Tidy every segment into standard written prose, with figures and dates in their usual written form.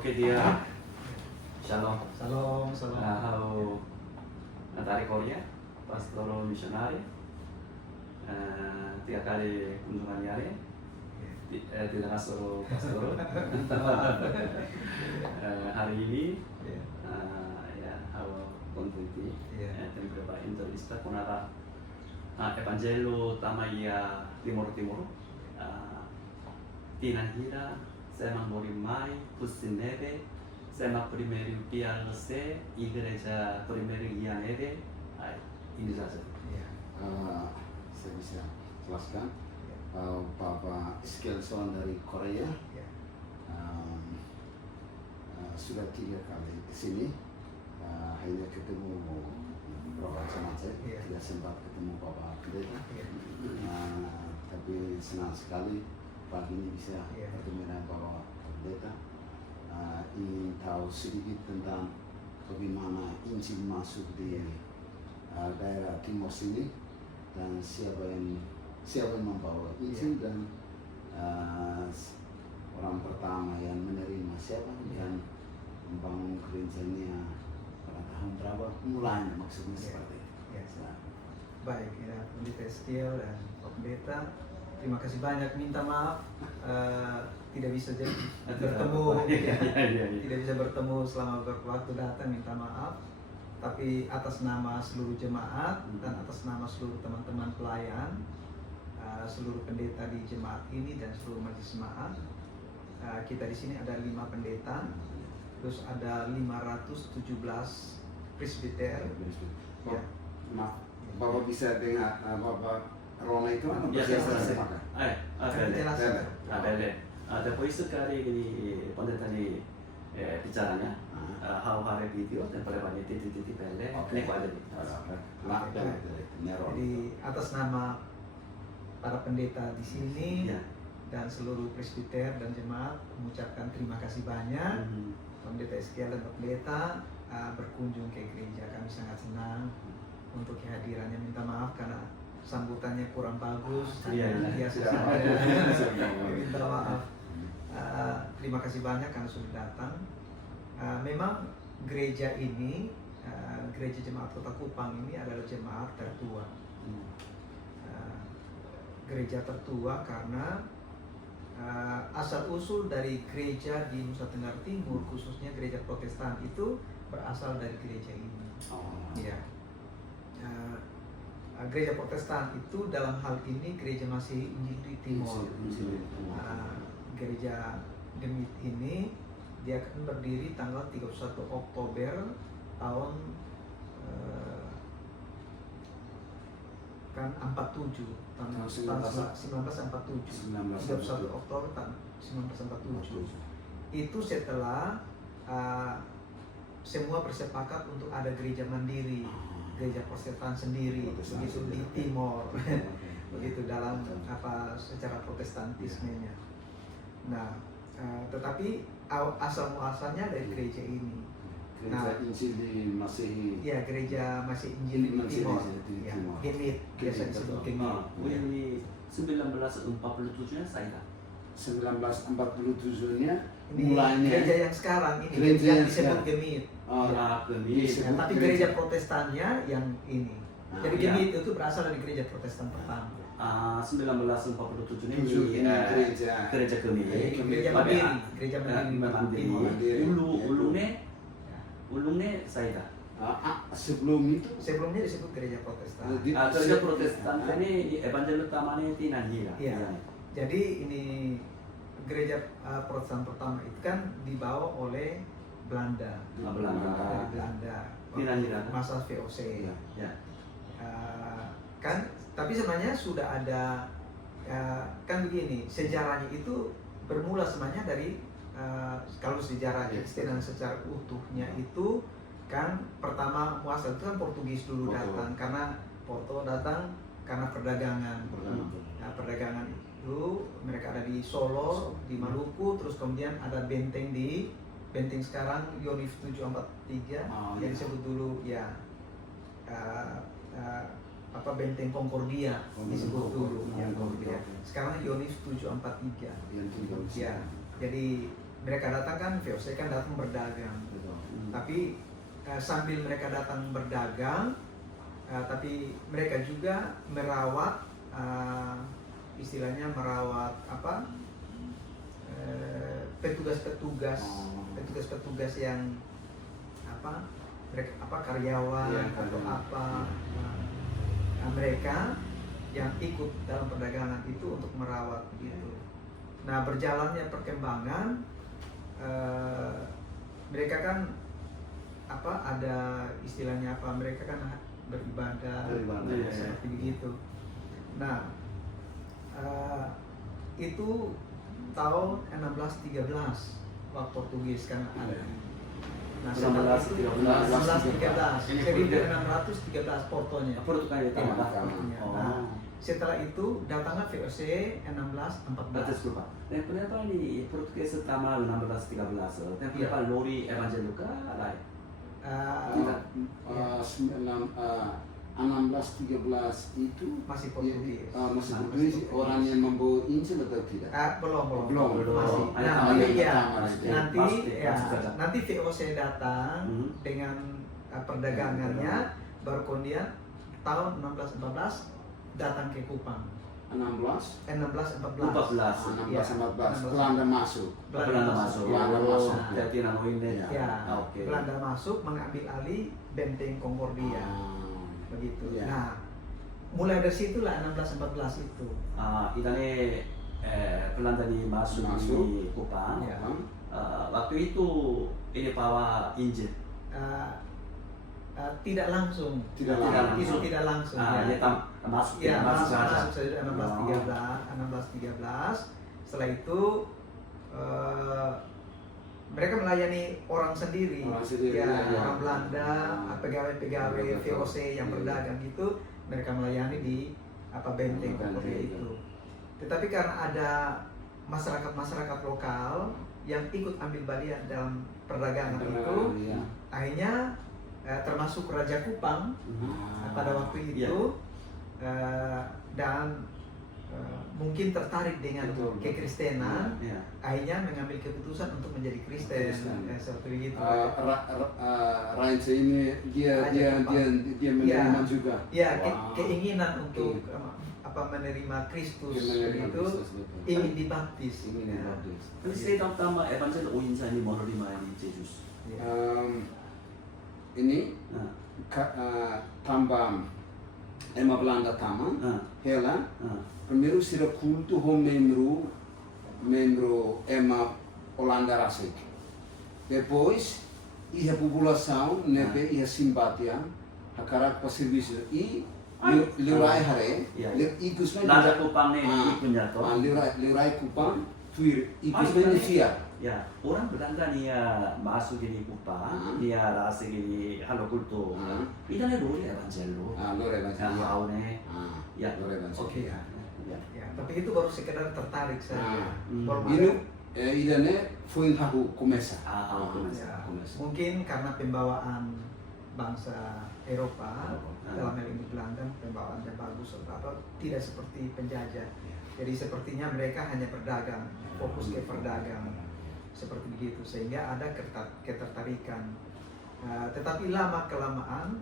Oke dia. Shalom. Salam, salam. Halo. Natari Korea, Pastoro Missionari. 3 kali kunjungan Yare. Tidak masuk Pastoro. Hari ini ya halo kontinti. Tempe Pak intervista con ara Evangelo Tamaya Timur Timur. Tinahira saya memberi mai Pusinebe. Saya primeiro PLC, Igreja Primeiro Ianere, ini saja. Saya bisa jelaskan. Bapak Iskelson dari Korea sudah 3 kali ke sini. Hanya ketemu beberapa jemaat saya, tidak sempat ketemu Bapak Pendeta. Tapi senang sekali pagi ini bisa bertemu dengan Bapak Pendeta. Ingin tahu sedikit tentang bagaimana Injil masuk di daerah Timur sini dan siapa yang membawa Injil dan orang pertama yang menerima siapa dan membangun gerejanya pada tahun berapa mulanya maksudnya seperti itu. Baik, ya Pendeta Eskiel dan Pak Pendeta, terima kasih banyak. Minta maaf tidak bisa bertemu, tidak bisa bertemu selama beberapa waktu datang. Minta maaf. Tapi atas nama seluruh jemaat dan atas nama seluruh teman-teman pelayan, seluruh pendeta di jemaat ini dan seluruh majelis jemaat, kita di sini ada 5 pendeta, terus ada 517 presbiter. Ya. Maaf, Bapak bisa dengar Bapak Rona itu apa biasa saja? Depois sekali ini pendeta ini bicaranya, hal-hal video dan perbanyak titik-titik pendek, ini kok ada nih. Jadi atas nama para pendeta di sini dan seluruh presbiter dan jemaat mengucapkan terima kasih banyak. Pendeta Eskiel dan Pak Pendeta berkunjung ke gereja, kami sangat senang untuk kehadirannya. Minta maaf karena sambutannya kurang bagus. Biasa saja. Minta maaf. Terima kasih banyak karena sudah datang. Memang gereja ini, gereja jemaat Kota Kupang ini adalah jemaat tertua. Gereja tertua karena asal usul dari gereja di Nusa Tenggara Timur, khususnya gereja Protestan itu berasal dari gereja ini. Ya. Gereja Protestan itu dalam hal ini gereja Masih Injil di Timor. Gereja Gemit ini dia akan berdiri tanggal 31 Oktober tahun 47 tahun 1947. 31 Oktober tahun 1947. Itu setelah semua bersepakat untuk ada gereja mandiri, gereja Protestan sendiri, begitu di Timor, begitu dalam secara Protestantismenya. Nah, tetapi asal muasalnya dari gereja ini. Gereja Injil di Masih. Ya, gereja Masih Injil di Timor. Ya, Gemit, biasa disebut Gemit. Ini 1947-nya saya. 1947-nya Ini mulanya gereja yang sekarang ini gereja yang yang disebut sekarang. Gemit. Gemit. Ya, tapi gereja Protestannya yang ini. Jadi Gemit itu berasal dari gereja Protestan pertama. 1947 ini gereja Gemit. Gereja mandiri. Ulungnya saya. Sebelumnya disebut gereja Protestan. Gereja Protestan ini Evangelo utamanya Tinahira. Iya. Jadi ini gereja Protestan pertama itu kan dibawa oleh Belanda. Dari Belanda. Masa VOC. Ya. Kan, tapi sebenarnya sudah ada kan begini, sejarahnya itu bermula sebenarnya dari kalau sejarah Kristen secara utuhnya itu kan pertama muasal itu kan Portugis dulu datang karena Porto datang karena perdagangan. Nah, perdagangan itu mereka ada di Solo, di Maluku, terus kemudian ada benteng sekarang Yonif 743 yang disebut dulu ya benteng Concordia disebut dulu ya Concordia. Sekarang Yonis 743. Ya. Jadi mereka datang kan VOC kan datang berdagang. Betul. Tapi sambil mereka datang berdagang, tapi mereka juga merawat, istilahnya merawat apa, petugas-petugas yang apa, mereka apa karyawan Iya, atau karyawan. apa, mereka yang ikut dalam perdagangan itu untuk merawat gitu. Nah, berjalannya perkembangan, mereka kan apa, ada istilahnya apa, mereka kan beribadah, Beribadah, seperti begitu. Nah, itu tahun 1613 waktu Portugis kan ada. Nah, setelah itu 1613, 1613 Portonya. Portugal ya, Iya, tambah. Portonya. Oh. Nah, setelah itu datangnya VOC 1614. Batas lupa. Dan kenapa ini Portugis pertama 1613? Dan kenapa Lori Evangelo lain? Tidak. 1613 itu Masih Portugis. masih Portugis, orang yang membawa Injil atau tidak? Belum. Belum. Masih. Ada Nah, taman yang iya. pertama, Nanti pasti, ya, pasti ada. nanti VOC datang dengan perdagangannya, baru kemudian tahun 1614 datang ke Kupang. 1614. 1614 Belanda masuk. Belanda masuk. Belanda masuk. Jadi nama ini. Ya, Oke. Belanda masuk mengambil alih benteng Concordia. Begitu. Ya. Nah, mulai dari situlah 1614 itu. Ini Belanda masuk di Kupang. Ya. Waktu itu ini bawa Injil. Tidak langsung. Tidak Itu tidak langsung. Ya. Dia masuk. Ya, masuk masuk saja. 1613. Setelah itu mereka melayani orang sendiri. Orang sendiri, Ya, ya. orang Belanda, pegawai-pegawai VOC yang berdagang itu mereka melayani di apa benteng Concordia itu. Tetapi karena ada masyarakat lokal yang ikut ambil bagian dalam perdagangan itu, Ya. akhirnya termasuk Raja Kupang pada waktu itu, dan mungkin tertarik dengan Betul. kekristenan, Ya. akhirnya mengambil keputusan untuk menjadi Kristen, seperti itu. Rainsa ini dia menerima juga. Ya, Wow. keinginan untuk menerima Kristus begitu, ingin dibaptis. Ingin Ya. dibaptis. Tapi saya pertama Evangel Uinsan이 menerima Yesus. Ya. Ini tambah Belanda taman, ela primeiro será culto ao membro Holanda Rasek. Depois, a população nebe ia simpatia, a cara para serviço e liurai hare, ikus Raja Kupang ini punya toh. liurai kupang, tuir ikus benefia. Ya, orang Belanda nia masuk di Kupang, nia rasa di Halo Kulto. Ini Lori Evangelo. Lore Evangelo. Aune. Ya, Lore Evangelo. Oke. Ya, tapi itu baru sekedar tertarik saja. Baru Ini idane foi hahu começa. Ya, mungkin karena pembawaan bangsa Eropa, dalam hal ini Belanda, pembawaannya bagus atau apa, tidak seperti penjajah. Jadi sepertinya mereka hanya berdagang, fokus ke perdagangan, seperti begitu, sehingga ada ketertarikan. Tetapi lama kelamaan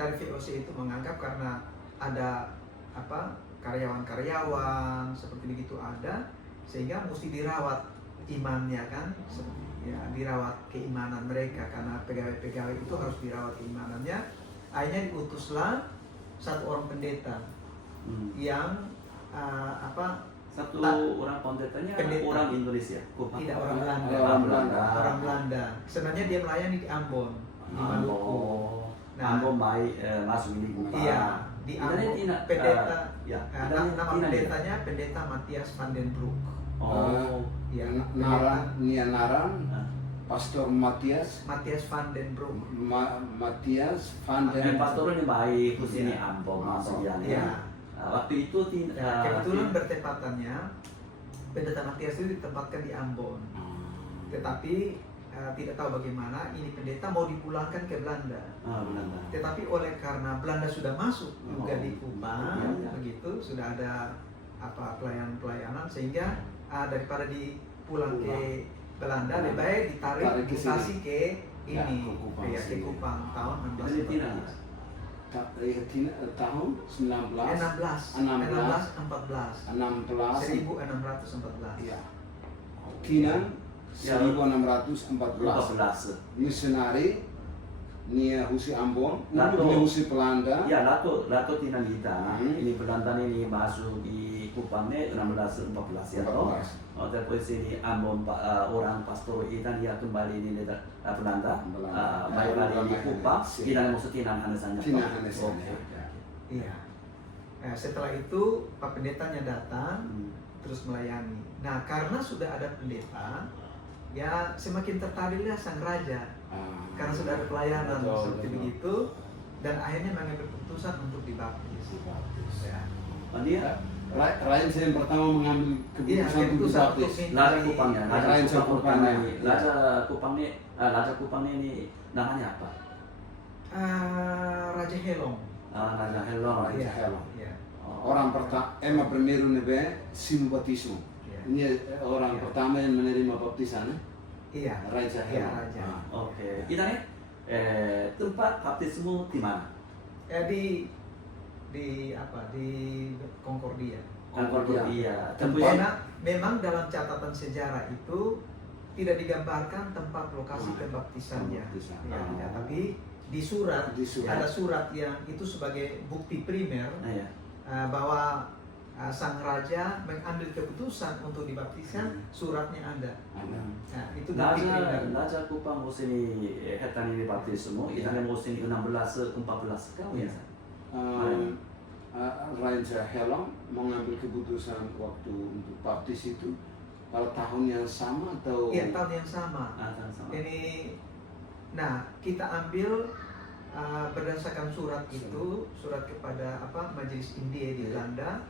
dari VOC itu menganggap karena ada karyawan-karyawan seperti begitu ada, sehingga mesti dirawat imannya kan, dirawat keimanan mereka, karena pegawai-pegawai itu harus dirawat keimanannya. Akhirnya diutuslah satu orang pendeta yang satu orang pendetanya orang Indonesia. Tidak, orang Belanda. Orang Belanda. Sebenarnya dia melayani di Ambon, di Maluku. Ambon masuk ini Kupang. Iya, di Ambon. Pendeta. Nama pendetanya Pendeta Matthias van den Broek. Ya, Naran, Pastor Matthias van den Broek. Matthias van den pastornya baik, khusus ini Ambon masuk ya. Waktu itu kebetulan bertepatannya Pendeta Matthias itu ditempatkan di Ambon. Tetapi tidak tahu bagaimana ini pendeta mau dipulangkan ke Belanda. Tetapi oleh karena Belanda sudah masuk juga di Kupang, begitu sudah ada pelayanan-pelayanan, sehingga daripada pulang ke Belanda, lebih baik ditarik Tarik ke mutasi sini. ke Ya, ini, ke Kupang ya, ke sini. Kupang tahun Argentina. 1614. Tahun 19 1614. 16 1614. ya. Kinan Ya. 1614. 14. Misionari Nia Husi Ambon, Lato. Nia Husi Belanda. Ya, Lato Tinan kita. Hmm. Ini Belanda ini masuk di Kupangnya 1614 ya toh. 14. Oh, terus ini Ambon orang pastor kita dia kembali di Belanda. Belanda. Baik lagi di Kupang. Sini. Kita maksud Tinan Hanesanya. Tina Hanesan. Oke. Iya. Nah, setelah itu Pak Pendetanya datang Hmm. terus melayani. Nah, karena sudah ada pendeta, ya semakin tertariklah sang raja karena sudah ada pelayanan Betul, seperti betul. begitu, dan akhirnya mengambil keputusan untuk dibaptis. Ya. Oh, dia Rain saya yang pertama mengambil Iya, keputusan untuk keputusan dibaptis. untuk Raja Kupangnya. Raja Kupangnya. Raja Kupangnya ini namanya apa? Raja Helong. Raja Helong. Raja Iya. Helong. Iya. Orang pertama, primeiro nebe sinu batismo. Iya. Ini orang Iya. pertama yang menerima baptisan, Iya. Raja Iya, Helong. Raja. Oke. Kita nih tempat baptismu di mana? Ya di apa? Di Concordia. Concordia. Tembus. Karena memang dalam catatan sejarah itu tidak digambarkan tempat lokasi pembaptisannya. Pembaptisan. Ya, Oh. ya, tapi di surat, Di surat. ada surat yang itu sebagai bukti primer Nah, ya. bahwa sang raja mengambil keputusan untuk dibaptiskan, suratnya ada. Ada. Nah, itu bukti primer. Raja Kupang musim hetan ini baptismu. Kita kan musim 16-14 kau ya. Raja Helong mengambil keputusan waktu untuk baptis itu pada tahun yang sama atau Iya, tahun yang sama. Sama. Ini, nah kita ambil berdasarkan surat itu, surat kepada Majelis India di Belanda,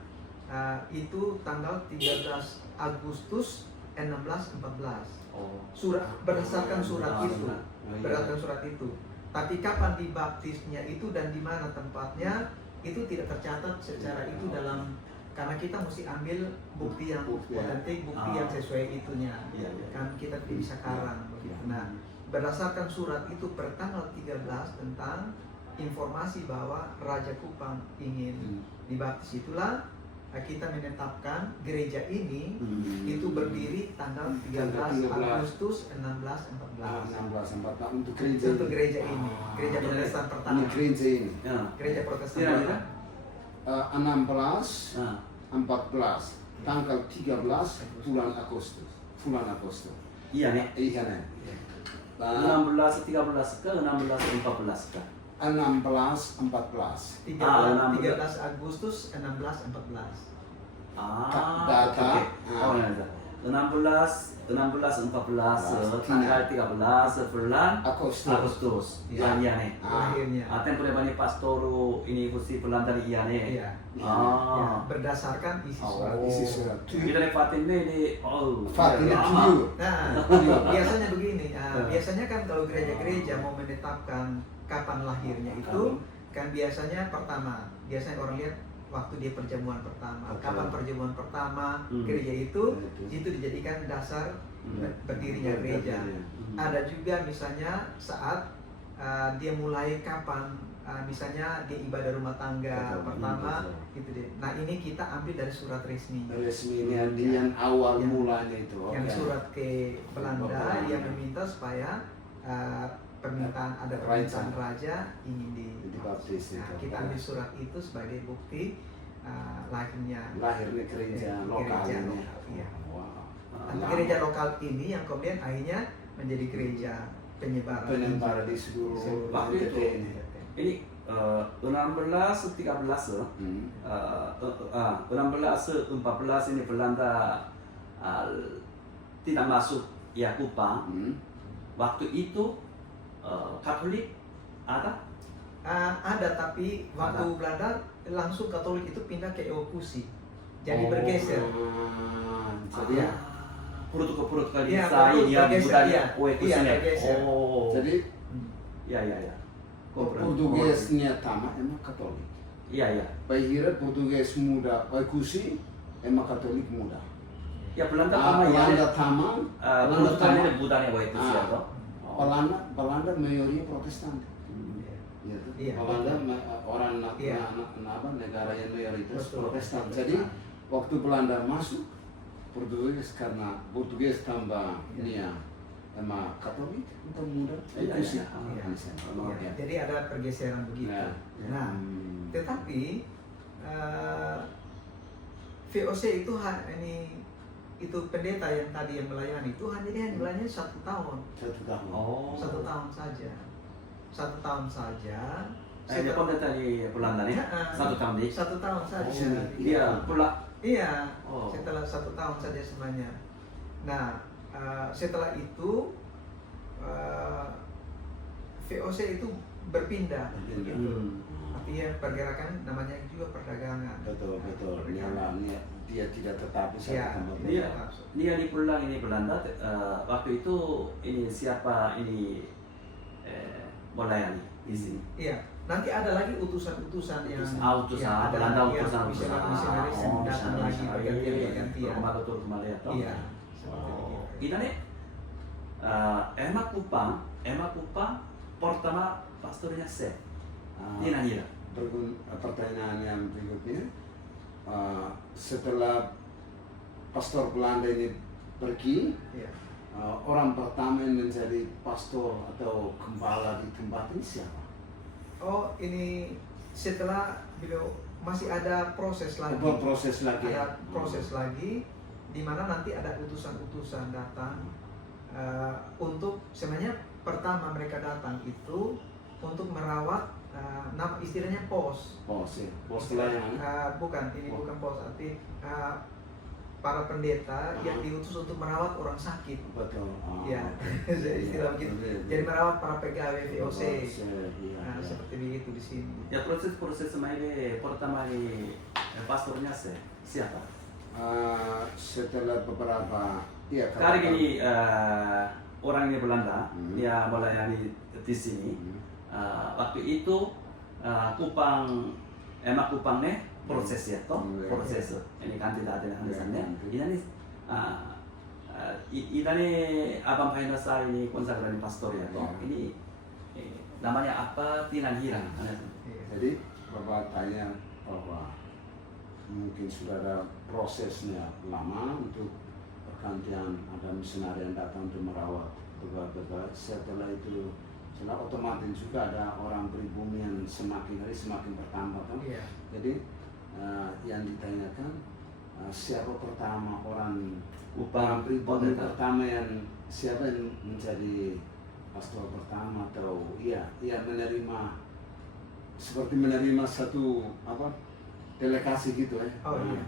itu tanggal 13 Agustus 1614. Oh. Surat berdasarkan surat itu, surat. berdasarkan surat itu. Tapi kapan dibaptisnya itu dan di mana tempatnya itu tidak tercatat secara itu dalam, karena kita mesti ambil bukti yang otentik, bukti yang sesuai itunya. Iya, iya. Kan kita tidak bisa karang begitu. Nah, berdasarkan surat itu pertanggal 13 tentang informasi bahwa Raja Kupang ingin dibaptis, itulah kita menetapkan gereja ini itu berdiri tanggal 13 Agustus 1614 untuk gereja untuk gereja ini, gereja Protestan ini pertama, gereja ini Ya. gereja Protestan Iya, pertama. 16 Nah, 14 tanggal 13 bulan Agustus iya nih. iya nih 16-13 ke 16-14 ke. 16-14 13 Agustus 1614. Data. Oh, ya, 16-14 tanggal 13 bulan Agustus. Iya. Iya nih. Akhirnya. Tempo bani pastoru ini kursi Belanda iya nih. Iya. Ya, Ah. berdasarkan isi surat. isi surat Kita nih Fatin nih Fatin iya. itu Nah, biasanya begini. Biasanya kan kalau gereja-gereja mau menetapkan kapan lahirnya itu, kan biasanya biasanya orang lihat waktu dia perjamuan pertama. Betul. Kapan perjamuan pertama gereja itu dijadikan dasar berdirinya gereja. Ada juga misalnya saat dia mulai kapan, misalnya dia ibadah rumah tangga pertama, gitu deh. Nah, ini kita ambil dari surat resmi. ini yang awal Yang- mulanya itu Yang surat ke Belanda yang meminta supaya permintaan raja ingin dibaptis Nah, itu. kita ambil surat itu sebagai bukti lahirnya gereja lokal gereja ini. lokal, iya. Wow. Tapi gereja lokal ini yang kemudian akhirnya menjadi gereja penyebaran di seluruh Waktu itu. NTT ini. Ini 16-13 16-14 ini Belanda tidak masuk ya Kupang. Waktu itu Katolik ada? ada, tapi waktu Belanda langsung Katolik itu pindah ke Eokusi, jadi bergeser. Jadi Ya. Protokol Iya, saya bergeser, budaya iya. Iya, kusnya. bergeser. Oh. jadi Ya. Portugesnya Tama emang Katolik. Iya. Bahira Portuges muda, Kusi emang Katolik muda. Ya Belanda tama ya. Belanda tama. Belanda tama. budanya itu siapa? Belanda mayoritas Protestan. Ya, Iya, Belanda orang Iya. negara yang mayoritas Betul. Protestan. Jadi waktu Belanda masuk, Portugis tambah Iya. sama Katolik atau muda Iya, itu sih. Iya. Ya. Jadi ada pergeseran begitu. Ya. Nah, tetapi VOC itu itu pendeta yang tadi yang melayani itu hanya dia melayani 1 tahun. 1 tahun. Oh. 1 tahun saja. 1 tahun saja. Dia pendeta di Belanda nih. 1 tahun nih. 1 tahun saja. Dia pula. Iya. Oh. Setelah 1 tahun saja sebenarnya. Nah, setelah itu VOC itu berpindah. Artinya pergerakan namanya juga perdagangan. Betul. Perdagangan. Dia tidak tetap di satu Iya, tempat. Dia di pulang ini Belanda. Waktu itu ini siapa ini melayani di sini? Iya. Nanti ada lagi utusan-utusan yang utusan. ya, ada Belanda yang utusan. misionaris yang datang lagi bergantian. Kembali atau? Iya. Oh. Ini nih. Emak Kupang pertama pastornya saya. Dia nanya. Pertanyaan yang berikutnya, setelah pastor Belanda ini pergi, Iya. orang pertama yang menjadi pastor atau gembala di tempat ini siapa? Oh, ini setelah beliau masih ada proses lagi. Proses lagi. Ada proses lagi di mana nanti ada utusan-utusan datang untuk sebenarnya pertama mereka datang itu untuk merawat nama istilahnya pos. Pos pelayanan. Bukan, ini bukan pos, arti para pendeta yang diutus untuk merawat orang sakit. Betul. Ya, istilah begitu. Jadi merawat para pegawai VOC. Seperti begitu di sini. Ya proses ini pertama ini pastornya siapa? Setelah beberapa Kali gini orang ini Belanda dia melayani di sini. Waktu itu emak Kupangnya proses ya toh proses ini kan tidak ada alasannya. Ini abang Pahinasa ini konsagrasi pastor ya toh. Ini namanya apa? Tinan Hirang. Jadi Bapak tanya bahwa mungkin sudah ada prosesnya lama untuk pergantian, ada misionari yang datang untuk merawat beberapa. Setelah itu otomatis juga ada orang pribumi yang semakin hari semakin bertambah kan. Iya. Jadi yang ditanyakan siapa pertama orang pribumi pertama yang siapa yang menjadi pastor pertama atau menerima seperti menerima satu delegasi gitu ya. Oh iya.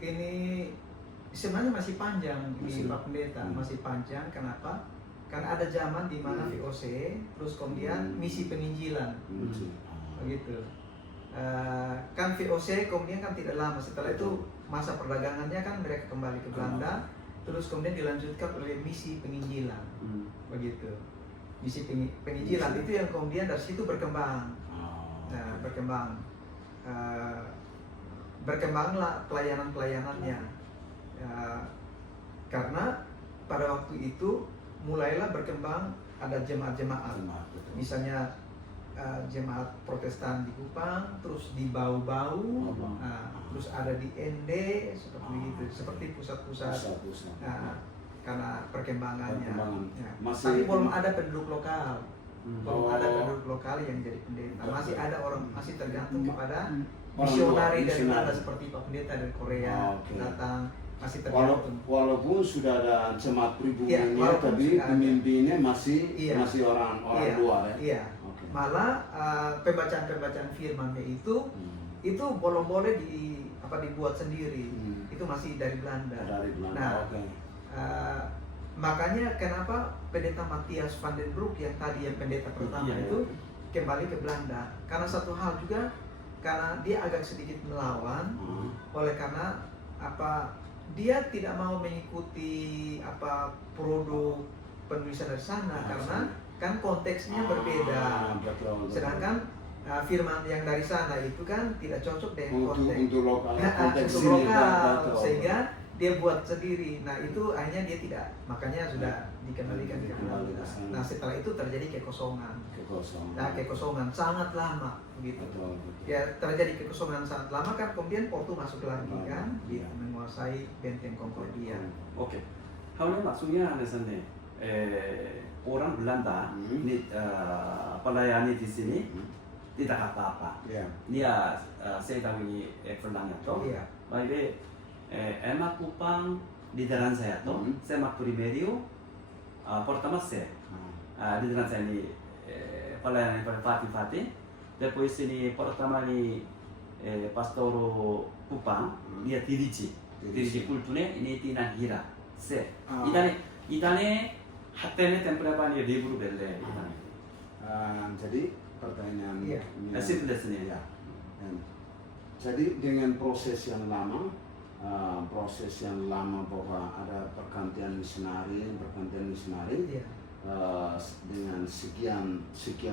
Ini sebenarnya masih panjang di Pak Pendeta, masih panjang. Kenapa? Karena ada zaman di mana VOC, terus kemudian misi penginjilan, begitu. Kan VOC kemudian kan tidak lama setelah itu masa perdagangannya kan mereka kembali ke Belanda, terus kemudian dilanjutkan oleh misi penginjilan, begitu. Misi penginjilan itu yang kemudian dari situ berkembang, berkembanglah pelayanan-pelayanannya. Karena pada waktu itu mulailah berkembang ada jemaat-jemaat, misalnya jemaat Protestan di Kupang, terus di Bau-Bau, terus ada di Ende, seperti itu, seperti pusat-pusat. Karena perkembangannya. Tapi belum ada penduduk lokal, belum ada penduduk lokal yang jadi pendeta. Masih ada orang, masih tergantung kepada misionari dari Belanda seperti Pak Pendeta dari Korea datang. Masih tergantung. Walaupun sudah ada jemaat pribuminya, tapi pemimpinnya masih orang luar ya. Iya. Malah pembacaan firmannya itu belum boleh dibuat sendiri. Itu masih dari Belanda. Nah, makanya kenapa Pendeta Matthias van den Broek yang tadi yang pendeta pertama itu kembali ke Belanda. Karena satu hal juga, karena dia agak sedikit melawan, oleh karena dia tidak mau mengikuti produk penulisan dari sana karena kan konteksnya berbeda. Sedangkan firman yang dari sana itu kan tidak cocok dengan konteks untuk lokal sehingga dia buat sendiri. Nah itu akhirnya dia tidak, makanya sudah dikembalikan ke Belanda. Nah setelah itu terjadi kekosongan. Nah kekosongan sangat lama begitu. Ya terjadi kekosongan sangat lama kan, kemudian Porto masuk lagi kan, menguasai benteng Concordia. Oke. Hal maksudnya alasannya orang Belanda ini pelayani di sini tidak apa-apa. Dia saya tahu ini pulangnya toh. Baik, emak Kupang di jalan saya toh. Saya mak primerio pertama saya di jalan saya ini pelayanan pada Fatih. Depois ini pertama ini Pastor Kupang dia dirigi kulturnya ini Tina Hira. Se. Itane hatene tempat ini libur belle. Jadi pertanyaan ya. Jadi dengan proses yang lama bahwa ada pergantian misionari dengan sekian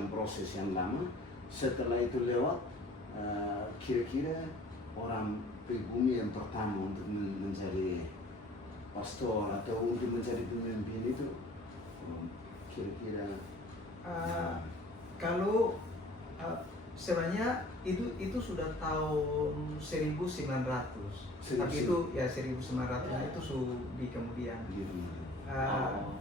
proses yang lama, setelah itu lewat kira-kira orang pribumi yang pertama untuk menjadi pastor atau untuk menjadi pemimpin itu kira-kira kalau sebenarnya itu sudah tahun 1900. Tapi itu ya 1900 itu di kemudian.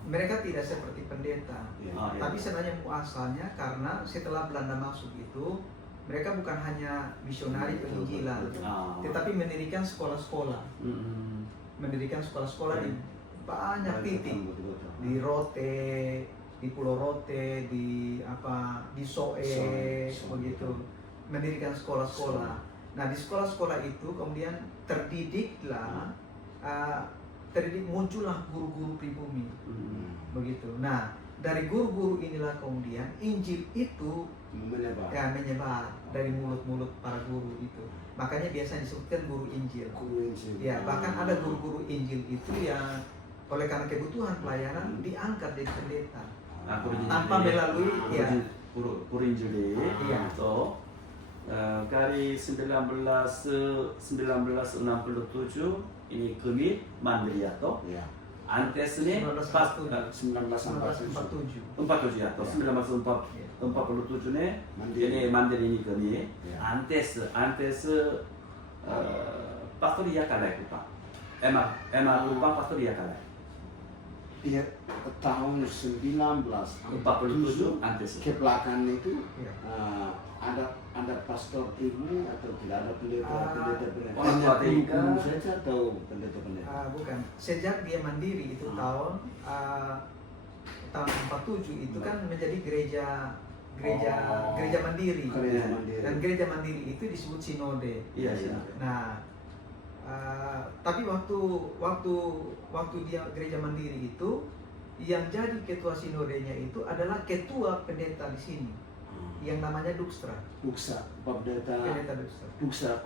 Mereka tidak seperti pendeta. Tapi sebenarnya muasalnya karena setelah Belanda masuk itu mereka bukan hanya misionari penginjilan, tetapi mendirikan sekolah-sekolah. Mendirikan sekolah-sekolah di banyak titik. Di Rote, di Pulau Rote, di Soe, begitu, mendirikan sekolah-sekolah. Nah di sekolah-sekolah itu kemudian muncullah guru-guru pribumi, begitu. Nah dari guru-guru inilah kemudian Injil itu menyebar dari mulut-mulut para guru itu. Makanya biasanya disebutkan guru Injil. Ya bahkan ada guru-guru Injil itu yang oleh karena kebutuhan pelayanan diangkat jadi pendeta. Tanpa melalui guru Injil itu dari 1967 ini kami mandiri atau antesnya pas 1947 atau 1947 nya ini mandiri ini kami antes pastor dia kalah Kupang emak Kupang pastor dia kalah. Iya, tahun 1947 antes ke belakang itu ada pastor pribumi atau tidak ada pendeta orang Vatikan saja atau pendeta bukan, sejak dia mandiri itu tahun 47 itu kan menjadi gereja mandiri. Dan gereja mandiri itu disebut sinode. Nah tapi waktu dia gereja mandiri itu yang jadi ketua sinodenya itu adalah ketua pendeta di sini yang namanya Dukstra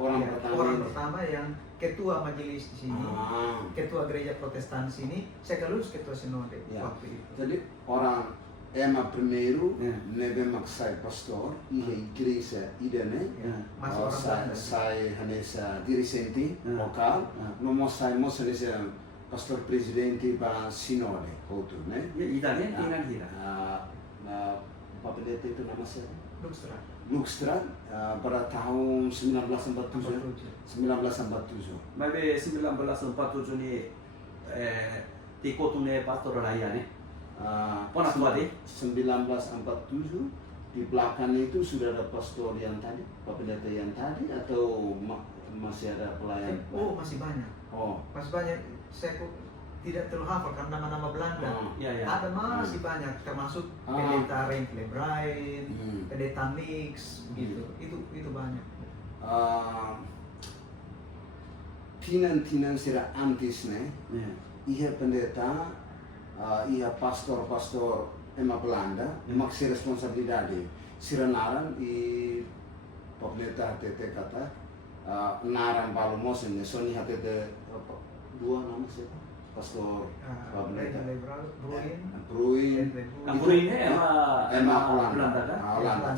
orang pertama yang ketua majelis di sini, ketua gereja Protestan sini, sekaligus ketua sinode waktu itu. Jadi orang primeiro nebe maksai pastor igreja idane sai hanesa dirigente lokal nomo sai mosenesa pastor presidente ba sinode outro né idane tinggal hira pendeta itu nama siapa? Dukstra pada tahun 1947. Baik 1947 ni tikotune pastor raya ni. Pernah tua deh. 1947 di belakang itu sudah ada pastor yang tadi, pendeta yang tadi atau masih ada pelayan? Masih banyak. Masih banyak. Saya tidak terlalu hafal karena nama-nama Belanda. Ada masih banyak, termasuk pendeta Rentle Brain, pendeta Nix, begitu. Itu banyak. Tinan sira antis ne, ia pendeta, ia pastor ema Belanda, maksi responsabilidade. Sira naran i pendeta tete kata naran balu mosen ne soni hatete dua nama siapa? Pastor Bruin Emma Holanda.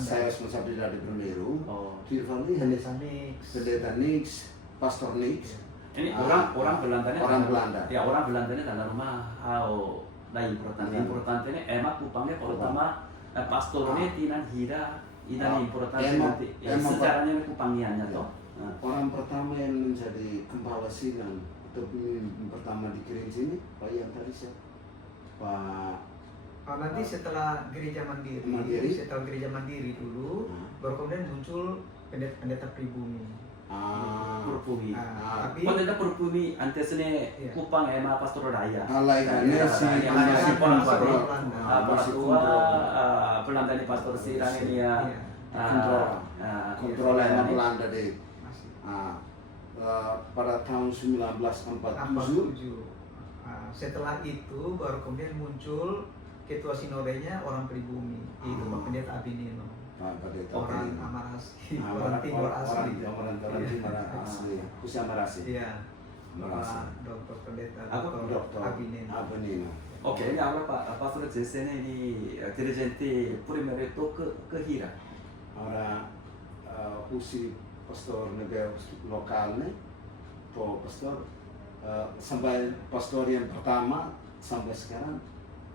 Saya responsabilidade primeiro. Tirvali pendeta Nix, Pastor Nix. Ini orang Belandanya orang dalam- Belanda. Ya orang Belandanya dalam rumah how la importante. Importante ini emak kupangnya pertama pastornya tinan hira inan importante Emang- nanti. Ya, emang- sejarahnya ini kupangnya toh. Orang pertama yang menjadi kepala silang atau pemimpin pertama di gereja ini Pak yang tadi siapa? Pak nanti setelah gereja mandiri, setelah gereja mandiri dulu, baru kemudian muncul pendeta pribumi. Perpumi. Tapi Pendeta perpumi antesnya Iya. kupang emak pastor raya. alaikannya si Iya, si Belanda. Belanda. masih Tua Belanda di pastor sirang ini ya. kontrol yang Belanda deh. Masih. Pada tahun 1947 Setelah itu baru kemudian muncul ketua sinodenya orang pribumi, yaitu Pak Pendeta Abinino, Pendeta orang Abinino. Amarasi, orang Timur asli. Orang Timur asli, khusus Amarasi. Iya, Amarasi. Pak Dokter Pendeta Aku Dokter Abinino. Abinino. Oke, ini apa pastor Jesen ini dirigente primero itu ke Hira. Ora usi pastor negara lokalnya, po pastor sampai pastor yang pertama sampai sekarang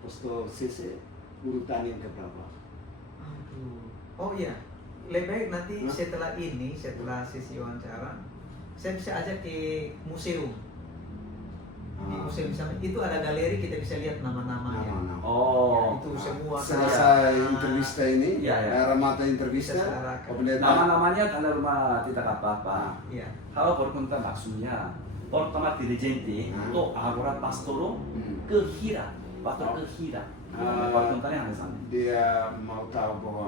pastor CC urutan yang keberapa? Aduh. Oh iya, lebih baik nanti Hah? setelah sesi wawancara, saya bisa ajak ke museum. Di museum sana itu ada galeri, kita bisa lihat nama-namanya. Nama-nama. Oh, Itu semua Selesai karya. intervista ini, Ya, ya. Ramata intervista, Bisa saudarakan. pendeta nama-namanya tanda rumah tidak apa-apa. Iya. Kalau berkunta maksudnya, pertama dirigente itu agora pastoro ke Hira, pastor ke Hira. Berkuntanya ada sana. dia mau tahu bahwa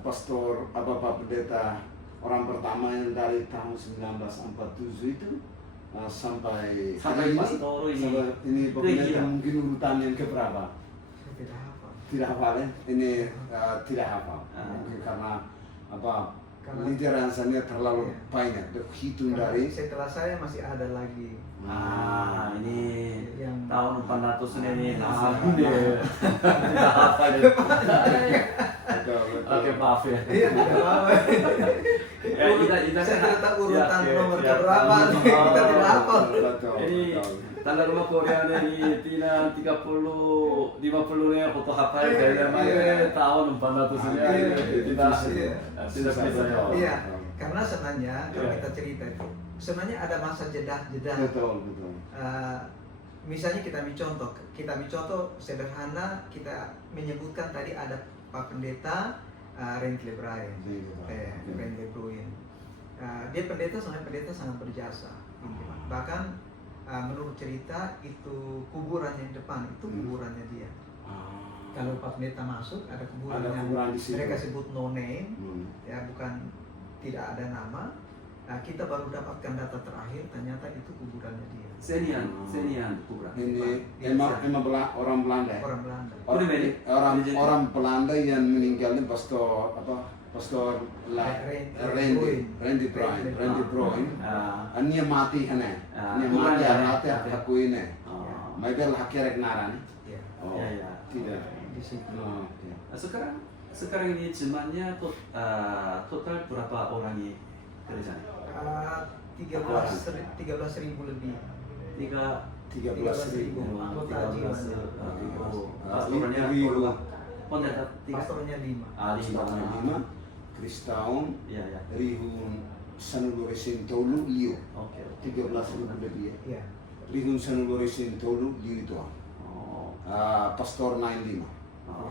pastor Pak pendeta orang pertama yang dari tahun 1947 itu sampai hari pastor ini sampai ini ke pendeta Hira. mungkin urutan yang keberapa? Saya tidak hafal. Tidak hafal ya? Ini tidak hafal. Mungkin karena Karena- liderannya terlalu Iya. banyak. Hitung Karena dari setelah saya masih ada lagi ini yang tahun 400 ini Ah. tidak apa deh. betul. Oke, maaf ya. Iya, tidak apa-apa. Ya, kita Saya tidak tahu urutan ya, nomor ya, keberapa, ya. kita tidak hafal. Betul, Ini betul. tanda rumah Korea ini tina 30 50 nya foto hafal dari namanya tahun 400 nya Iya, tidak iya. tidak bisa ya. Iya, karena sebenarnya kalau Iya. kita cerita itu sebenarnya ada masa jeda. Betul, betul. Misalnya kita ambil contoh sederhana, kita menyebutkan tadi ada Pak Pendeta Rentle Brain. Rentle Bruin. Dia pendeta sangat berjasa. Bahkan menurut cerita itu kuburan yang depan itu kuburannya dia. Kalau Pak Pendeta masuk ada kuburan Ada yang kuburan di situ. mereka sebut no name, Hmm. ya bukan tidak ada nama. Kita baru dapatkan data terakhir, ternyata itu kuburannya dia. Senian kurang. Ini Iya, emang orang Belanda. ya? Orang Belanda. Udah, Meli. Orang Belanda yang meninggalnya pastor Randy Broin. Dia mati kan ya? Dia mati aku ini. Maybe lah kerek naran. Ya, Oh, Ya, ya. tidak. di situ. Oh, ya. Sekarang ini jemaatnya total berapa orang ini kerja? 13.000 lebih. 13.000. Anggota jemaat. Pastornya pendeta tiga. Pastornya 5. Pastornya 5. Kristaun Ya, ya. Rihun Sanulure Sintolu Liu. Oke. 13.000 lebih ya. Iya. Rihun Sanulure Sintolu Liu itu. Oh. Pastor 95. Oh.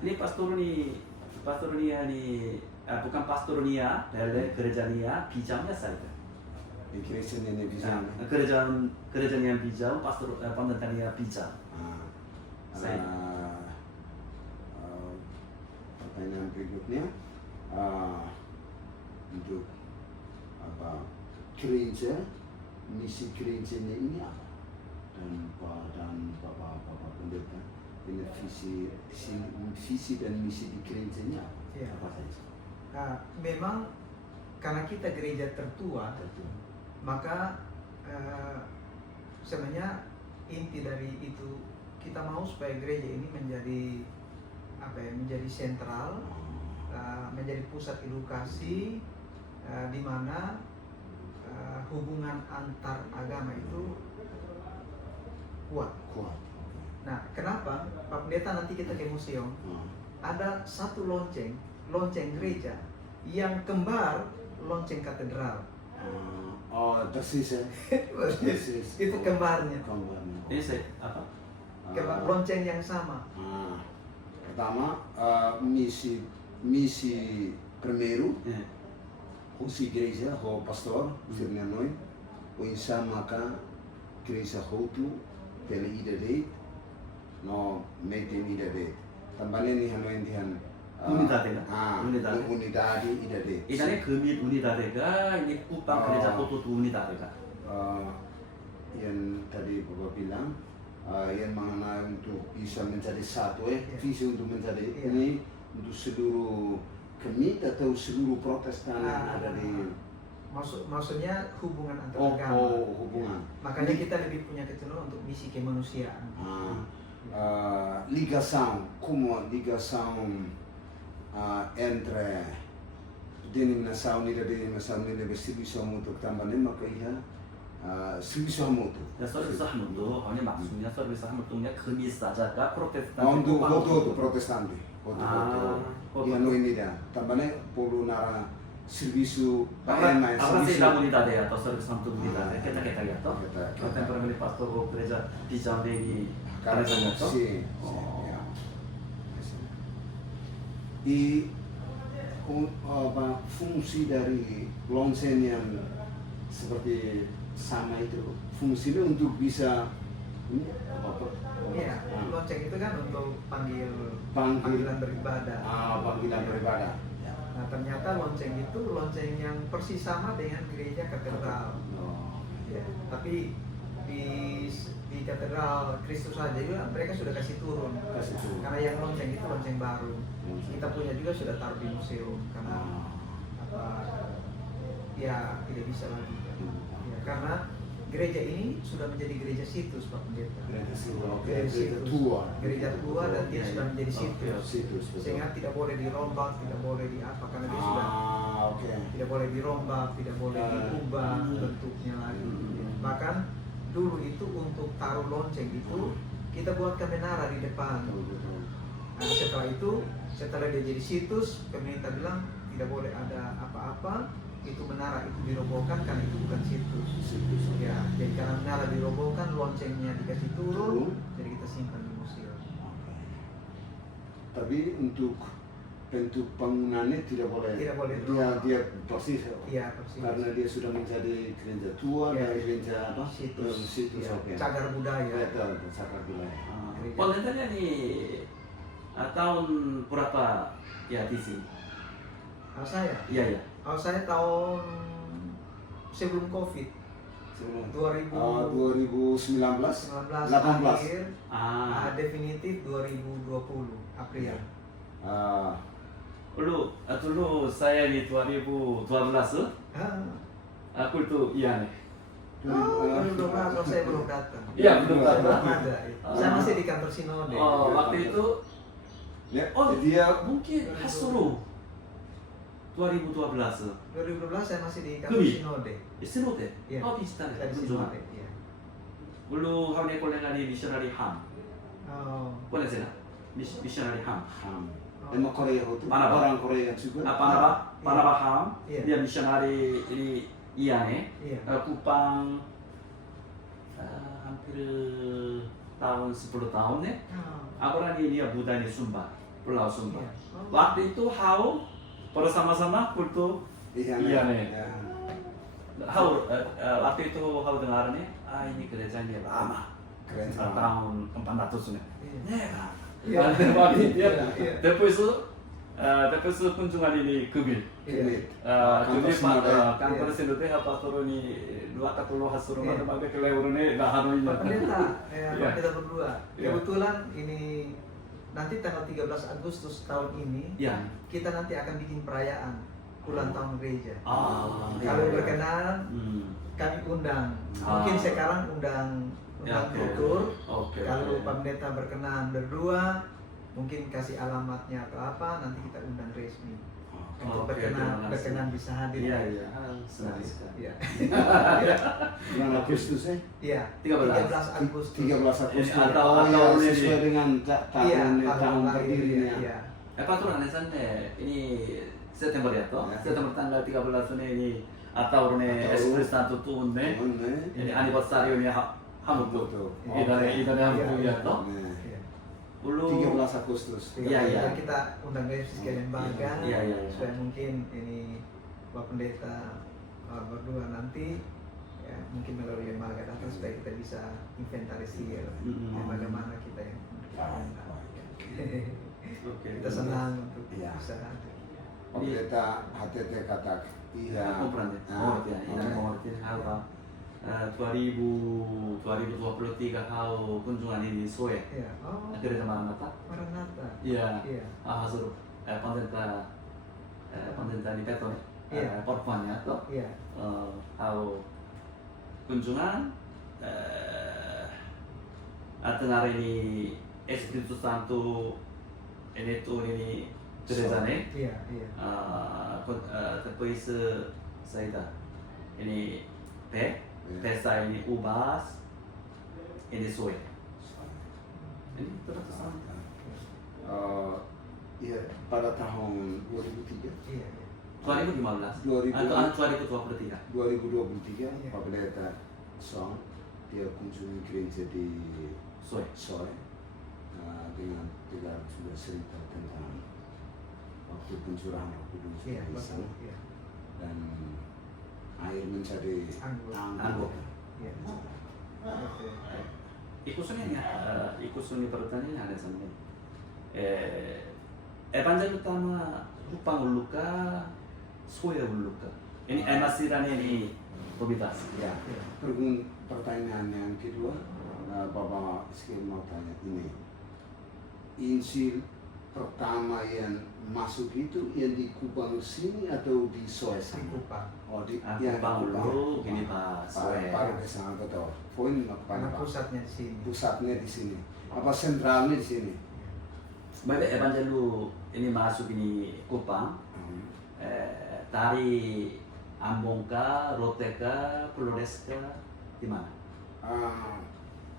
Ini pastornya bukan pastornya dari gerejanya bijamnya saja. Di gereja ini bisa. Gerejaan yang bijam, pastor pendetanya bijam. Pertanyaan berikutnya untuk gereja, misi gerejanya ini apa? Dan Bapak Pendeta, ini visi dan misi di gerejanya apa? Iya. Apa saja? Memang karena kita gereja tertua, maka sebenarnya inti dari itu kita mau supaya gereja ini menjadi menjadi sentral, menjadi pusat edukasi di mana hubungan antar agama itu kuat. Nah, kenapa Pak Pendeta nanti kita ke museum ada satu lonceng gereja yang kembar lonceng katedral. Persis ya. Itu kembarnya. Ini apa? Kembar lonceng yang sama. Pertama, misi primeiro, si igreja, o pastor, Fernando, o insama igreja hotu, pela ida de, no metem ida de. Também ni hanoin dihan unidade. Unidade ida de. Ini kemit unidade ini Kupang gereja hotu unidade Yang tadi Bapak bilang, yang mengenai untuk bisa menjadi satu, visi untuk menjadi ini untuk seluruh kemit atau seluruh Protestan yang ada di maksudnya hubungan antar agama. Hubungan. Makanya kita lebih punya kecenderungan untuk misi kemanusiaan. Ligação entre denominação e denominação de serviço mútuo também makanya serviço mútuo. Ya serviço mútuo, hanya maksudnya serviço mútuonya kemit saja Protestan. Untuk Protestan. Yang ini dia. Tambahnya perlu nara serviço apa sih unidade atau serviço mútuo unidade? Kita ya toh. Kita pernah pastor gereja di Jambi gerejanya toh. Di fungsi dari lonceng yang seperti sama itu fungsinya untuk bisa Iya, lonceng itu kan untuk panggilan beribadah. Panggilan beribadah. Nah, ternyata lonceng itu lonceng yang persis sama dengan gereja katedral. Ya, tapi di katedral Kristus saja juga mereka sudah kasih turun. Karena yang lonceng itu lonceng baru. Kita punya juga sudah taruh di museum karena ya tidak bisa lagi. Ya, karena gereja ini sudah menjadi gereja situs, Pak Pendeta. Gereja tua dan dia sudah menjadi situs. Sehingga tidak boleh dirombak, tidak boleh diapa karena dia sudah tidak boleh dirombak, tidak boleh diubah bentuknya lagi. Bahkan dulu itu untuk taruh lonceng itu kita buatkan menara di depan. Nah, setelah dia jadi situs, pemerintah bilang tidak boleh ada apa-apa. Itu menara itu dirobohkan karena itu bukan situs. Ya, jadi karena menara dirobohkan, loncengnya dikasih turun, jadi kita simpan di museum. Tapi untuk bentuk bangunannya tidak boleh. Dia persis. Iya, persis. Karena dia sudah menjadi gereja tua dan gereja situs. Cagar budaya. Cagar budaya. Pendetanya nih tahun berapa ya di sini? Saya? Iya. Saya tahun sebelum COVID. 2019 akhir. Definitif 2020 April. Dulu saya di 2012. Aku itu iya nih. 2012 saya belum datang. Iya, belum datang. Saya masih di kantor Sinode. Waktu itu dia mungkin Hasuru 2012 saya masih di kantor Sinode. Sinode? Iya. Di sana. Di Sinode, iya. Dulu kami di missionary ham. Boleh sih missionary ham. Emang Korea itu orang Korea juga. Panaba ham. Dia missionary ini iya nih. Kupang hampir tahun 10 tahun nih. Aku dia budaya di Sumba, Pulau Sumba. Waktu itu bersama-sama kultur iya nih. Waktu itu dengar nih, ini gerejanya lama. Tahun 400 nih. Terus kunjungan ini Kubil. Kantor Sinode pastor ini dua katulu hasuru pakai kelewurune dahanunya. Kita berdua. Kebetulan ini nanti tanggal 13 Agustus tahun ini kita nanti akan bikin perayaan ulang tahun gereja. Kalau berkenan kami undang. Mungkin sekarang undang kultur. Kalau Pak Pendeta berkenan berdua, mungkin kasih alamatnya atau apa, nanti kita undang resmi. untuk Oke, terima kasih. berkenan bisa hadir. Iya, iya. Senang sekali. Iya. Bulan Agustus ya? Iya. 13. 13 Agustus. 13 Agustus. Atau ya, ini. sesuai dengan tahun lahir, berdirinya. Iya. Patron ini September ya toh? Ya. September tanggal 13 ini atau ini espresso tuh nih. Ini anniversary ini Hamburg tuh. Ini Hamburg ya toh? Iya. 13 13 Agustus. Iya, iya. Kita undang guys sekalian bahagia. Iya, iya, iya. Supaya mungkin ini Bapak Pendeta berdua nanti ya mungkin melalui lembaga datang supaya kita bisa inventarisir bagaimana kita yang Oke. kita senang untuk Iya. bisa hadir. Pendeta HTT kata iya. Comprende. Ya, ini mengerti apa 2023 hal kunjungan ini soe. Iya. Oh, Akhirnya Maranatha. Maranatha. Iya. Iya. Hasil pendeta di Petro. Iya. Portfolio toh. Iya. Hal kunjungan tengah ini Espiritu Santo ini gerejanya Iya, iya. tertulis saya ini pesta ini ubas ini soe ini terus sama Iya, pada tahun 2003. Iya, iya. 2015 atau 2023 2023 Pak Pendeta Song dia kunjungi gereja di soe Soe dengan juga sudah cerita tentang waktu pencurahan Roh Kudus Iya, di betul. sana Iya. dan air menjadi Anggur. anggur. Iya. Oke. Ikusunnya pertanyaan ada sampai evangelio utama Rupang Uluka Soe Uluka ini masih ini komunitas Ya, pertanyaan yang kedua, Bapak Iskil mau tanya ini, Injil pertama yang masuk itu yang di Kupang sini atau di Soe Di sana? Kupang. Oh, di Kupang dulu, ini Pak Soe. Baru ke sana betul. Poin Karena apa? pusatnya di sini. Pusatnya di sini. Apa sentralnya di sini? Baik, evangelio ini masuk ini Kupang dari Ambongka, Roteka, Floreska di mana?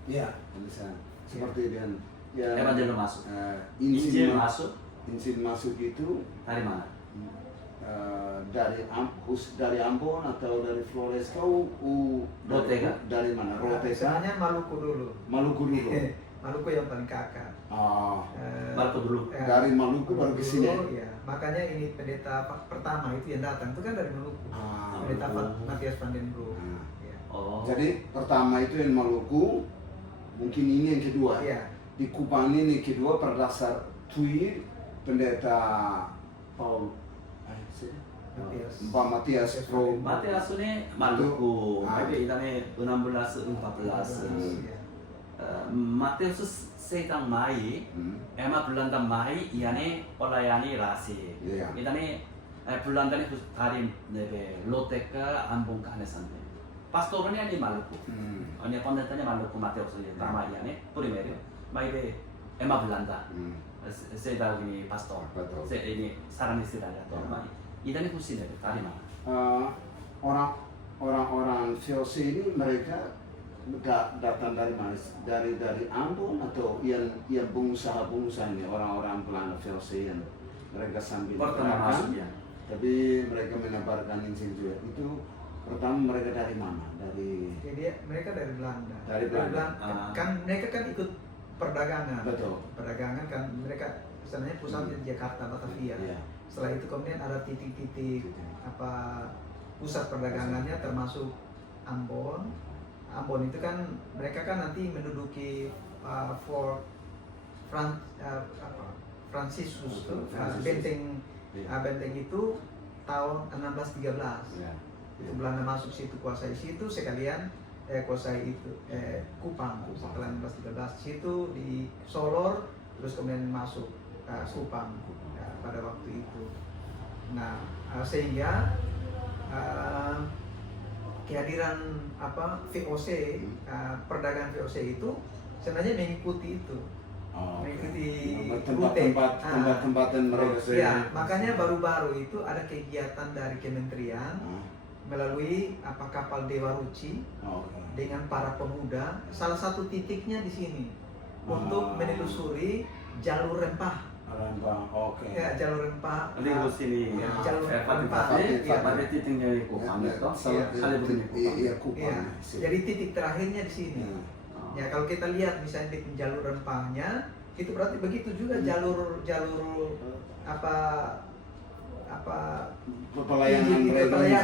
Ya, bisa seperti dia. Ya, Evangelio masuk. Injil masuk Injil masuk itu dari mana? dari Ambon atau dari Flores Roteka. dari mana? Roteka. Sebenarnya Maluku dulu. Maluku dulu. Maluku yang paling kakak. Maluku dulu. Dari Maluku baru ke sini. Ya. Makanya ini pendeta pertama itu yang datang itu kan dari Maluku. Pendeta Matias van den Broek. Ya. Jadi pertama itu yang Maluku, mungkin ini yang kedua. Iya. Di Kupang ini kedua pada dasar Tui pendeta Paul Pak Matias Pro Matias ini Maluku. Tapi ini 16 14. Iya. Matius sedang mai, Belanda mai, iane pelayani rasi. Iya. Ini Belanda ini dari Loteka Ambon ke Hanesannya. Pastornya di Maluku. Ini pendetanya Maluku Matius ini. Nama iane primero. Mai Belanda. Saya ini pastor. Saya ini saran istilahnya atau mai. Ini khusus dari mana? Orang-orang VOC ini mereka datang dari mana? Dari Ambon atau yang pengusaha-pengusaha ini, orang-orang Belanda VOC yang mereka sambil pertama masuk ya. Tapi mereka menebarkan Injil juga. Itu pertama mereka dari mana? Jadi mereka dari Belanda. Dari Belanda. Kan mereka kan ikut perdagangan. Betul. Perdagangan kan mereka sebenarnya pusatnya di Jakarta, Batavia. Iya. Setelah itu kemudian ada titik-titik pusat perdagangannya termasuk Ambon. Ambon itu kan mereka kan nanti menduduki Fort Franciscus tuh, benteng itu tahun 1613. Ya. Itu Belanda masuk situ, kuasai situ sekalian kuasai itu Kupang setelah 1613 situ di Solor, terus kemudian masuk Kupang pada waktu itu. Nah sehingga kehadiran VOC perdagangan VOC itu sebenarnya mengikuti itu. mengikuti tempat-tempatan mereka sendiri. Ya, makanya baru-baru itu ada kegiatan dari kementerian melalui kapal Dewa Ruci dengan para pemuda. Salah satu titiknya di sini untuk menelusuri jalur rempah. Ya, jalur rempah. Ini sini. Ya, jalur rempah. Pada titiknya di Kupang itu. Jadi titik terakhirnya di sini. Ya, kalau kita lihat misalnya di jalur rempahnya, itu berarti begitu juga jalur pelayanan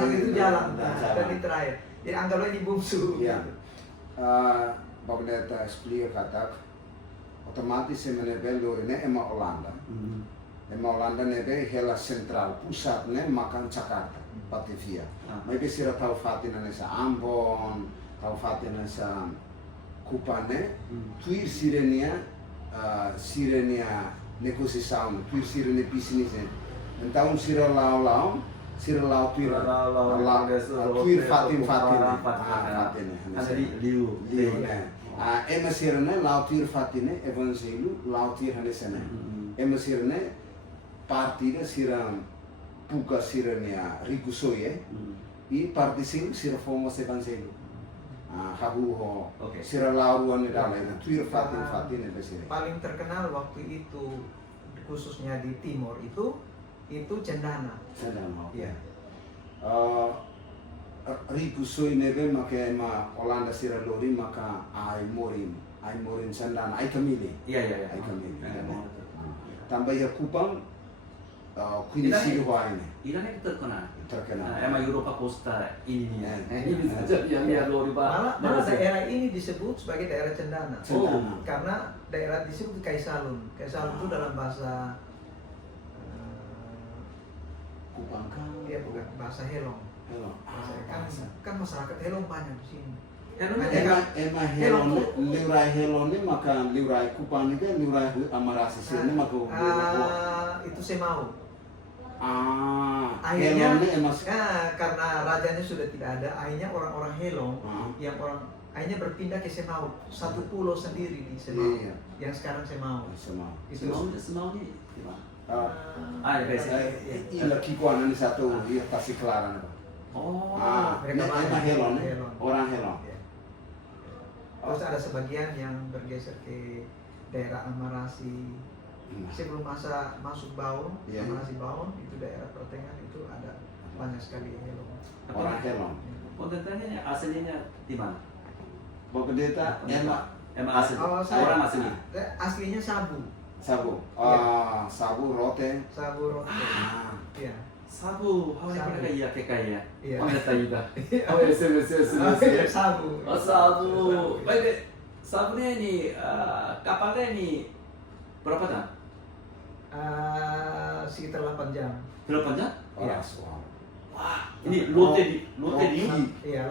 itu jalan dan di terakhir. Jadi anggaplah ini bungsu. Ya. Bapak Pendeta explica kata otomatis sebenarnya bello ini emang Holanda. Emang Holanda nebe hela sentral pusatnya makan Jakarta, Batavia. Maybe sira tahu fatina nesa Ambon, tahu fatina nesa Kupane, tuir sirenia negosiação, tuir sirene bisnisnya. Então sira lau tuir fatin. Ada di liu. Ema sirene lau tuir fatine evangelho lau tuir hanesana. Ema sirene partida sira buka sirenia rigusoye e partisimu sira fomos evangelho. Habuho, sira lauan dalam tuir fatin besar. Paling terkenal waktu itu khususnya di timur itu cendana. Cendana. Ya. Rigusoy nebe maka Holanda sira lori maka ai morin cendana ai kamili. Iya. Ai kamili. Tambah ya Kupang quindi si ini. Iran itu terkenal. Emang Eropa Costa ini. Ini bisa jadi yang lihat lori Malah daerah ini disebut sebagai daerah cendana. Karena daerah disebut Kaisalun. Kaisalun itu dalam bahasa Kupang kan? Iya, bukan bahasa Helong. Kan masyarakat Helong banyak di sini. Emang Helong, liurai Helong ini maka liurai Kupang ini kan liurai Amarasi sini maka. Itu Semau. Helong ini emang. Karena rajanya sudah tidak ada, akhirnya orang-orang Helong yang akhirnya berpindah ke Semau, satu pulau sendiri di Semau. Iya. Yang sekarang Semau. Semau ini di mana? Iya, Kikuan ini satu dia Tasik Kelaran. Emang Helong, orang Helong. Terus ada sebagian yang bergeser ke daerah Amarasi. Sebelum masa masuk Baun, Amarasi Baun itu daerah pertengahan itu ada banyak sekali Helong. Orang Helong. Pendetanya aslinya di mana? Bapak Pendeta emang asli. Orang asli. Aslinya Sabu. Sabu rote. Iya. Sabu, hawanya iya kekaya. Iya. Pendeta juga. Sabu. Sabu. Baik, sabunya ini kapalnya ini berapa jam? Sekitar 8 jam. 8 jam? Iya. Wah, ini lote di. Iya,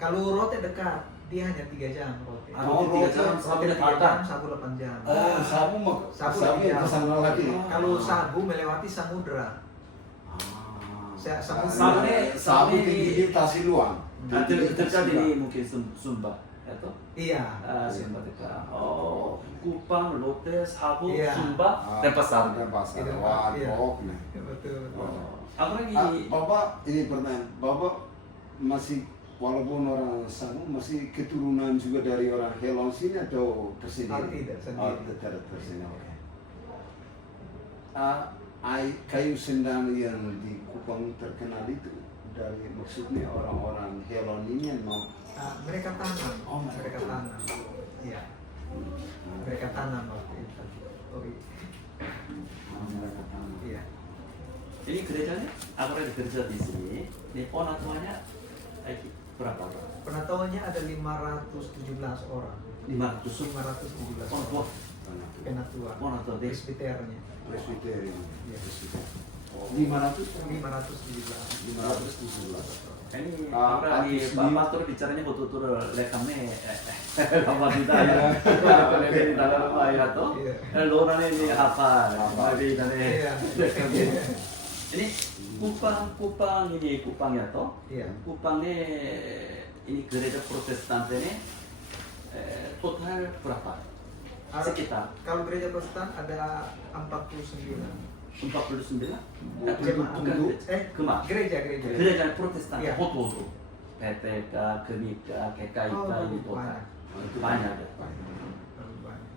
kalau rote dekat, dia hanya 3 jam rote. 3 jam, rote 3 jam, Sabu 8 jam. Sabu yang kesana lagi. Kalau Sabu melewati samudra. Sabu tinggi di Tasiluan. Dekat ini mungkin Sumba, atau? Iya. Sumba dekat. Kupang, Lote, Sabu, Iya. Sumba, Denpasar. Denpasar. Wah, bohong nih. Betul. Apa lagi? Bapak, ini pertanyaan. Bapak masih walaupun orang Sabu masih keturunan juga dari orang Helong sini atau tersendiri? Tidak, sendiri. Tersendiri. Oke. Kayu sendang yang di Kupang terkenal itu dari maksudnya orang-orang Helong ini yang mau mereka tanam. Mereka tanam. Iya. Mereka tanam waktu itu. mereka tanam. Iya. Ini gerejanya, aku ada gereja di sini. Ini penatuannya berapa? Penataannya ada 517 orang. 517 Penatua. Penatua. Penatua. Presbiternya. Presbiterin. Iya. 517. Ini di Bapak tuh bicaranya betul-betul lekamnya apa kita ya, di dalam rumah ya tuh, lorane ini apa, lagi ini Kupang ya toh, Kupangnya ini gereja Protestan ini total berapa? sekitar Kalau gereja Protestan ada 49. 49? Jemaat. Gereja. Gereja Protestan, Iya. Hoto, PTK, Gemika, KKIK, itu banyak. Terlalu banyak.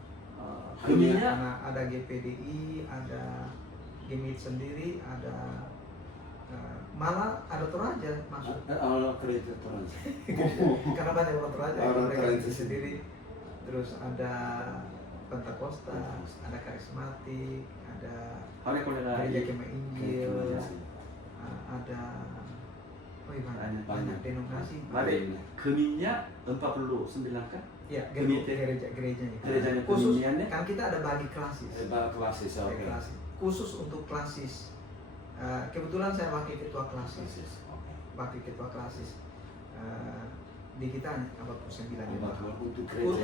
Geminya Karena ada GPDI, ada Gemit sendiri, ada malah ada Toraja masuk. Gereja Toraja. Karena banyak orang Toraja, Orang mereka Toraja sendiri. Terus ada Pentakosta, ada Karismatik, ada Gereja Kemah Injil, ada banyak denominasi. Geminya 49 kan? Ya, Gemit. gerejanya. Gerejanya Khusus Geminya. kan kita ada bagi klasis. Klasis, oke. Klasis. Khusus untuk klasis. Kebetulan saya wakil ketua klasis. Wakil ketua klasis. Di kita hanya 49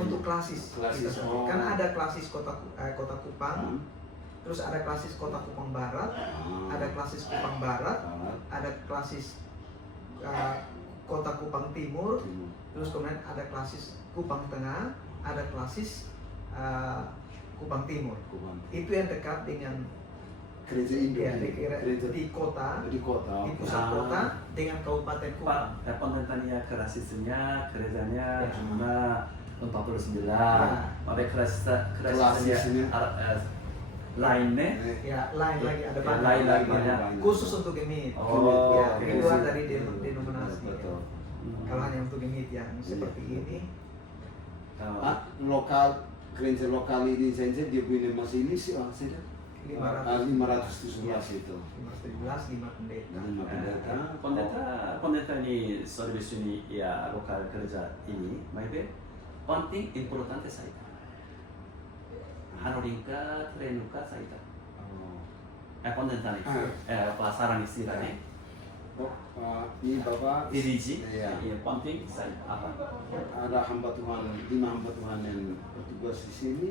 untuk klasis. Klasis, oh. Kan ada klasis kota Kupang, terus ada klasis kota Kupang Barat, ada klasis Kupang Barat, ada klasis kota Kupang Timur, terus kemudian ada klasis Kupang Tengah, ada klasis Kupang Timur. Itu yang dekat dengan Gereja Indo, ya, di kota, di pusat kota dengan kabupaten Kupang. Penentangnya kerasisnya, gerejanya Ya. cuma 49. Ya. Tapi kerasisnya Klasisnya. lainnya. Ya, lain lagi ada Ya, banyak. lain lagi banyak. Khusus untuk Gemit. Oh, ya, oke. di luar dari denominasi. Betul. Kalau hanya untuk Gemit yang seperti ini, Lokal, gereja lokal ini saja dia punya masih ini sih, 517 itu. 5 pendeta. 5 pendeta ini service ini ya lokal gereja ini, maybe penting importante saita. Hanurinka, trenuka saita. Pendeta ini, pelasaran istilahnya. Ini Bapak, Diriji, iya. penting saita apa? Ada hamba Tuhan, 5 hamba Tuhan yang bertugas di sini.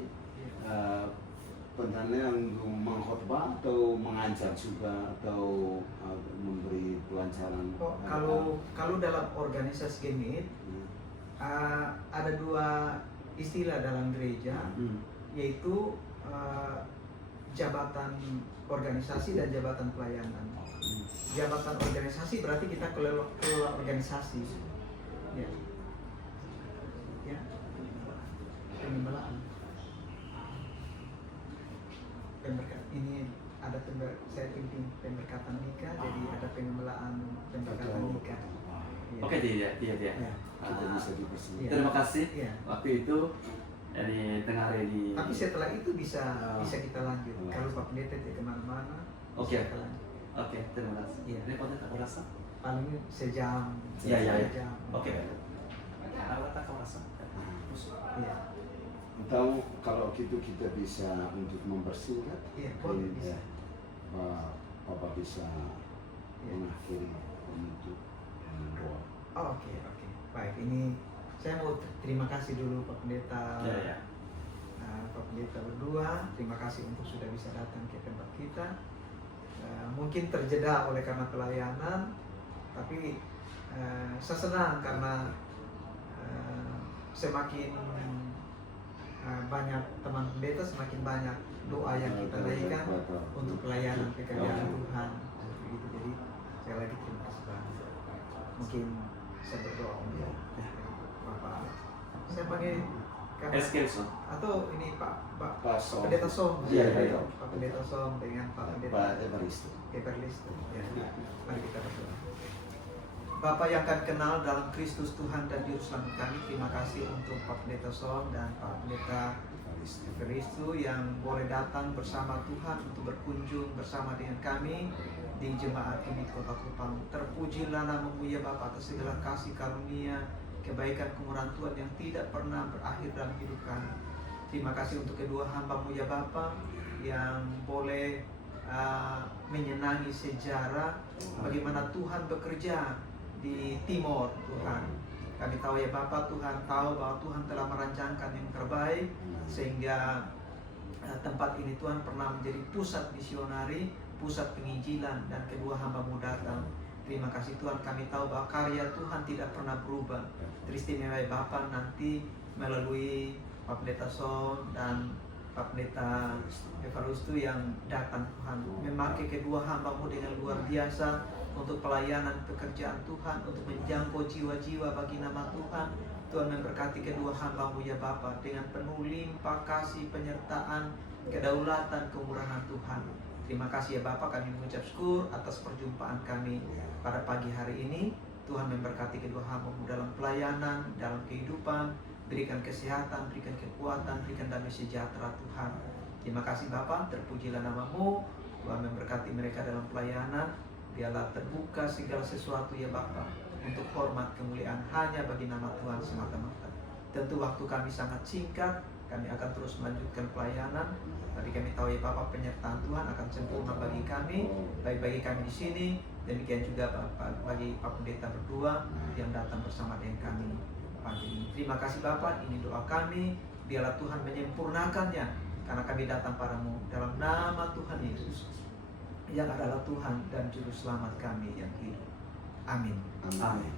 Pentannya untuk mengkhotbah atau mengajar juga atau memberi pelancaran. Kalau dalam organisasi Gemit ada 2 istilah dalam gereja, yaitu jabatan organisasi dan jabatan pelayanan. Jabatan organisasi berarti kita kelola organisasi. Ya. Ya. Pengembalaan. Ini ada saya pimpin pemberkatan nikah, jadi ada pengembalaan pemberkatan nikah. Ya. Oke, dia. Ya. Kita bisa dipersiapkan. Terima kasih. Ya. Waktu itu dari tengah hari di. Tapi setelah itu bisa kita lanjut. Kalau Pak Pendeta tidak kemana-mana, Oke. bisa kita lanjut. Oke, terima kasih. Iya. Ini pendeta aku rasa. Paling sejam. Iya. Sejam. Oke. Aku kau rasa. Iya. Tahu kalau gitu kita bisa untuk mempersingkat. Iya, boleh bisa. Bapak bisa mengakhiri untuk doa. Oke. Baik, ini saya mau terima kasih dulu Pak Pendeta. Ya. Pak Pendeta berdua, terima kasih untuk sudah bisa datang ke tempat kita. Mungkin terjeda oleh karena pelayanan, tapi saya senang karena semakin banyak teman pendeta, semakin banyak doa yang kita naikkan untuk pelayanan pekerjaan Tuhan. Begitu. Jadi saya lagi terima kasih banyak. Mungkin saya berdoa untuk Bapak. Saya panggil Eskelson. atau ini Pak Som. Pendeta Som. Iya. Pak Pendeta Som dengan Pak Pendeta Pak Evaristo. Evaristo. Ya. Mari kita berdoa. Bapa yang kami kenal dalam Kristus Tuhan dan Juru Selamat kami, terima kasih untuk Pak Pendeta Som dan Pak Pendeta Evaristo yang boleh datang bersama Tuhan untuk berkunjung bersama dengan kami di Jemaat Gemit Kota Kupang. Terpujilah namamu ya Bapa atas segala kasih karunia, kebaikan kemurahan Tuhan yang tidak pernah berakhir dalam hidup kami. Terima kasih untuk kedua hamba-Mu ya Bapa yang boleh menyenangi sejarah bagaimana Tuhan bekerja di Timor Tuhan. Kami tahu ya Bapa, Tuhan tahu bahwa Tuhan telah merancangkan yang terbaik sehingga tempat ini Tuhan pernah menjadi pusat misionari, pusat penginjilan, dan kedua hamba-Mu datang. Terima kasih Tuhan, kami tahu bahwa karya Tuhan tidak pernah berubah. Teristimewa Bapa nanti melalui Pak Pendeta Son dan Pak Pendeta Evalustu yang datang Tuhan, memakai kedua hamba-Mu dengan luar biasa untuk pelayanan pekerjaan Tuhan, untuk menjangkau jiwa-jiwa bagi nama Tuhan. Tuhan memberkati kedua hamba-Mu ya Bapa dengan penuh limpah kasih, penyertaan, kedaulatan, kemurahan Tuhan. Terima kasih ya Bapa, kami mengucap syukur atas perjumpaan kami pada pagi hari ini. Tuhan memberkati kedua hamba-Mu dalam pelayanan, dalam kehidupan. Berikan kesehatan, berikan kekuatan, berikan damai sejahtera Tuhan. Terima kasih Bapa, terpujilah nama-Mu. Tuhan memberkati mereka dalam pelayanan. Biarlah terbuka segala sesuatu ya Bapa, untuk hormat kemuliaan hanya bagi nama Tuhan semata-mata. Tentu waktu kami sangat singkat, kami akan terus melanjutkan pelayanan. Tapi kami tahu ya Bapak, penyertaan Tuhan akan sempurna bagi kami, baik bagi kami di sini, demikian juga Bapak bagi Pak Pendeta berdua yang datang bersama dengan kami pagi ini. Terima kasih Bapak, ini doa kami, biarlah Tuhan menyempurnakannya, karena kami datang padamu dalam nama Tuhan Yesus, yang adalah Tuhan dan Juru Selamat kami yang hidup. Amin. Amin.